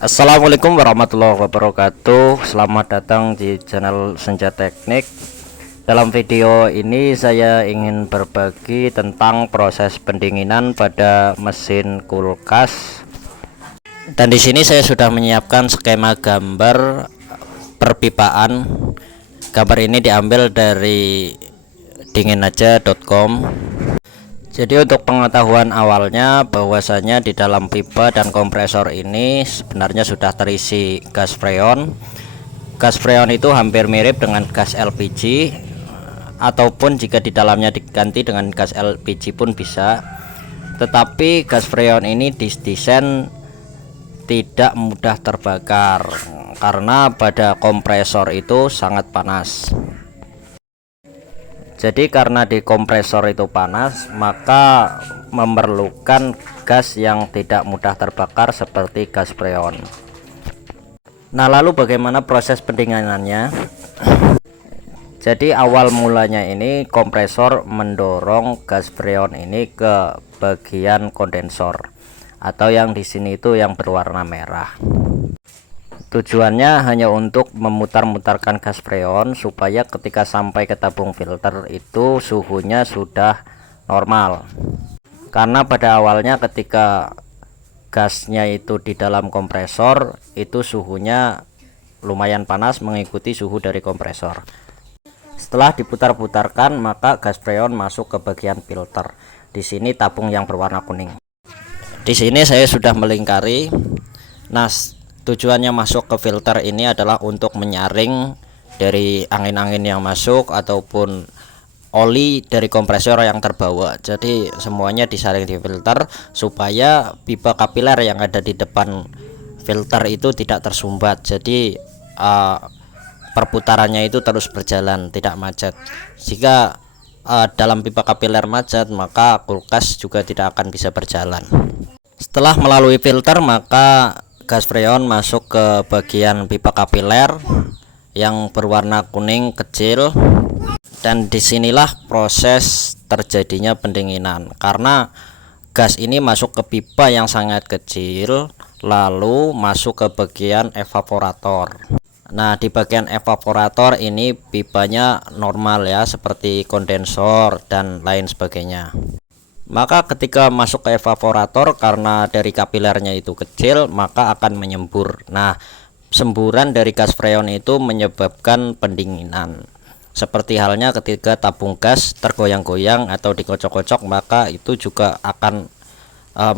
Assalamualaikum warahmatullahi wabarakatuh. Selamat datang di channel Senja Teknik. Dalam video ini saya ingin berbagi tentang proses pendinginan pada mesin kulkas. Dan di sini saya sudah menyiapkan skema gambar perpipaan. Gambar ini diambil dari dinginaja.com. Jadi untuk pengetahuan awalnya, bahwasanya di dalam pipa dan kompresor ini sebenarnya sudah terisi gas freon. Gas freon itu hampir mirip dengan gas LPG, ataupun jika di dalamnya diganti dengan gas LPG pun bisa. Tetapi gas freon ini didesain tidak mudah terbakar karena pada kompresor itu sangat panas. Jadi karena di kompresor itu panas, maka memerlukan gas yang tidak mudah terbakar seperti gas freon. Nah, lalu bagaimana proses pendinginannya? Jadi awal mulanya ini kompresor mendorong gas freon ini ke bagian kondensor, atau yang di sini itu yang berwarna merah. Tujuannya hanya untuk memutar-mutarkan gas freon supaya ketika sampai ke tabung filter itu suhunya sudah normal. Karena pada awalnya ketika gasnya itu di dalam kompresor itu suhunya lumayan panas mengikuti suhu dari kompresor. Setelah diputar-putarkan, maka gas freon masuk ke bagian filter. Di sini tabung yang berwarna kuning. Di sini saya sudah melingkari. Nah, tujuannya masuk ke filter ini adalah untuk menyaring dari angin-angin yang masuk ataupun oli dari kompresor yang terbawa. Jadi semuanya disaring di filter supaya pipa kapiler yang ada di depan filter itu tidak tersumbat. Jadi perputarannya itu terus berjalan, tidak macet. Jika dalam pipa kapiler macet, maka kulkas juga tidak akan bisa berjalan. Setelah melalui filter, maka gas freon masuk ke bagian pipa kapiler yang berwarna kuning kecil, dan disinilah proses terjadinya pendinginan karena gas ini masuk ke pipa yang sangat kecil lalu masuk ke bagian evaporator. Nah, di bagian evaporator ini pipanya normal ya, seperti kondensor dan lain sebagainya. Maka ketika masuk ke evaporator, karena dari kapilernya itu kecil, maka akan menyembur. Nah, semburan dari gas freon itu menyebabkan pendinginan. Seperti halnya ketika tabung gas tergoyang-goyang atau dikocok-kocok, maka itu juga akan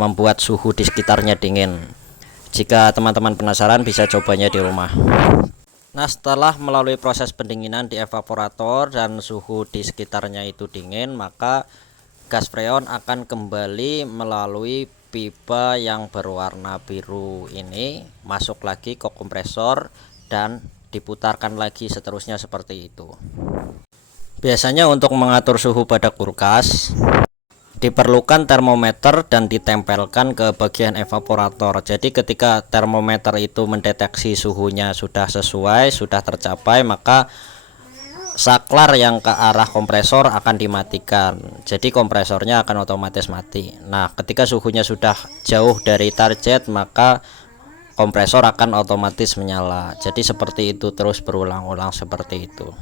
membuat suhu di sekitarnya dingin. Jika teman-teman penasaran, bisa cobanya di rumah. Nah, setelah melalui proses pendinginan di evaporator dan suhu di sekitarnya itu dingin, maka gas freon akan kembali melalui pipa yang berwarna biru ini masuk lagi ke kompresor dan diputarkan lagi seterusnya seperti itu. Biasanya untuk mengatur suhu pada kulkas diperlukan termometer dan ditempelkan ke bagian evaporator. Jadi ketika termometer itu mendeteksi suhunya sudah sesuai, sudah tercapai, maka saklar yang ke arah kompresor akan dimatikan. Jadi kompresornya akan otomatis mati. Nah, ketika suhunya sudah jauh dari target, maka kompresor akan otomatis menyala. Jadi seperti itu, terus berulang-ulang seperti itu.